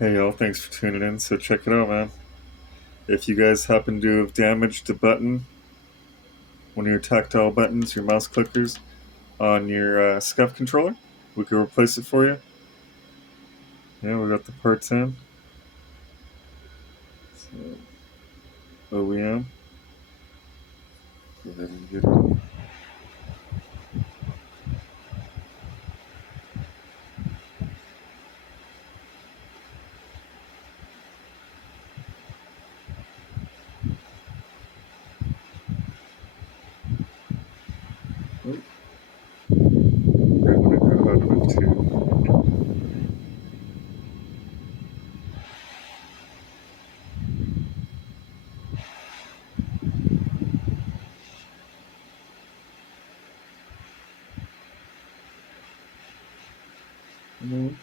Hey y'all, thanks for tuning in. So check it out, man. If you guys happen to have damaged a button, one of your tactile buttons, your mouse clickers on your Scuf controller, we can replace it for you. Yeah, we got the parts in. So, OEM. Go ahead and get it. Oh, right when I got out of it too. Mhm.